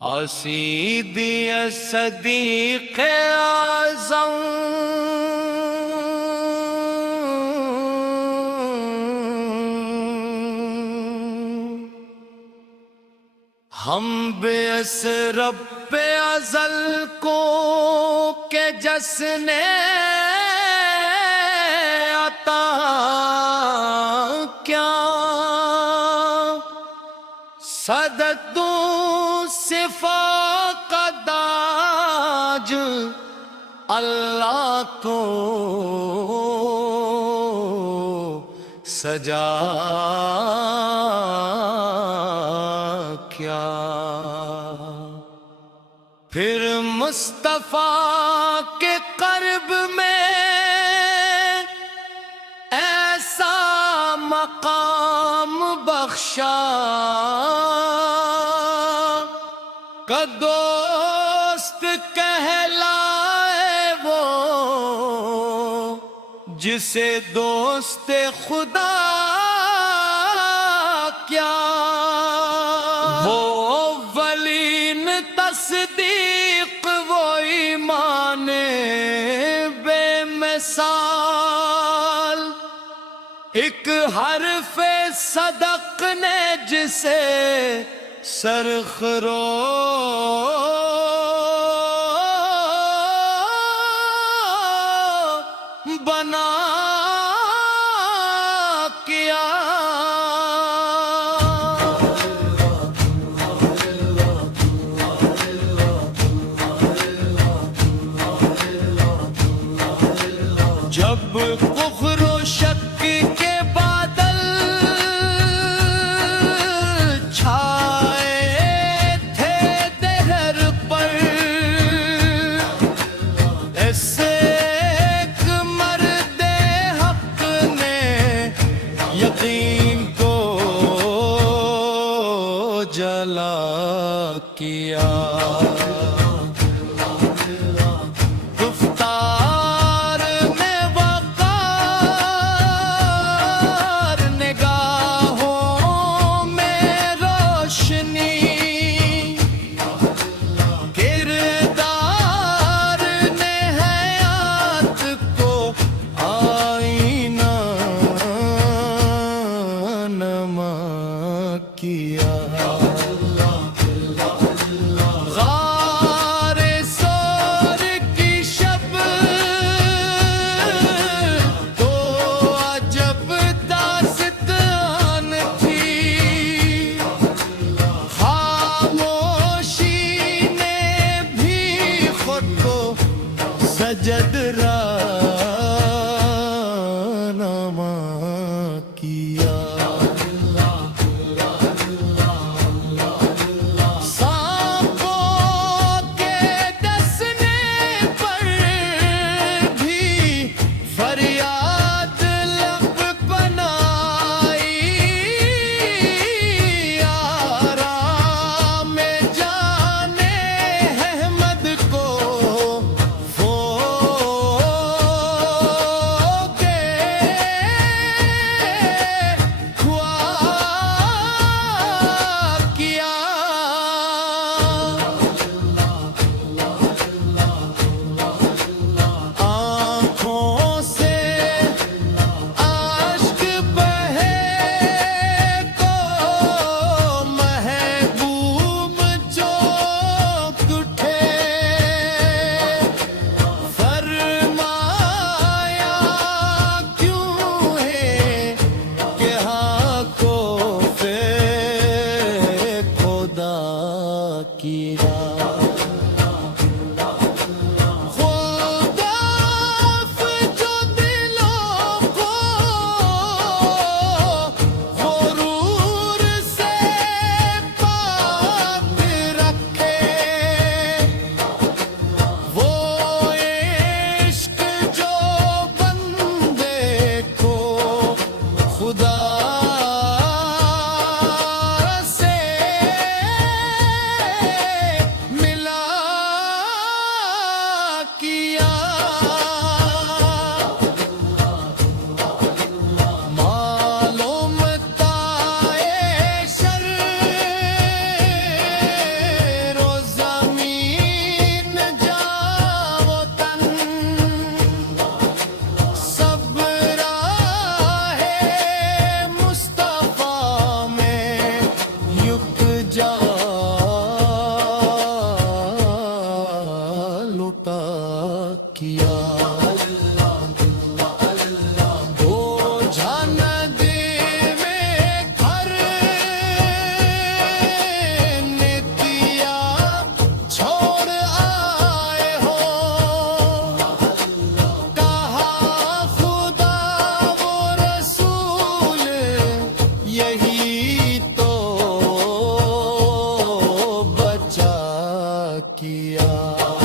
سیدی صدیق اعظم ہم بے اس رب ازل کو کہ جس نے عطا کیا صدد صفا کا تاج اللہ کو سجا کیا پھر مصطفیٰ کے قرب میں ایسا مقام بخشا کہ دوست کہلائے وہ جسے دوست خدا کیا وہ اولین تصدیق وہ ایمان بے مثال ایک حرف صدق نے جسے سرخرو بنا کیا جب کفر و شک کے بادل چھائے تھے دہر پر اس ایک مرد حق نے یقین کو جلا کیا سجد رانما کیا سانپوں کے ڈسنے پر بھی فریاد لب بنائی آرام جانے احمد کو ملا کیا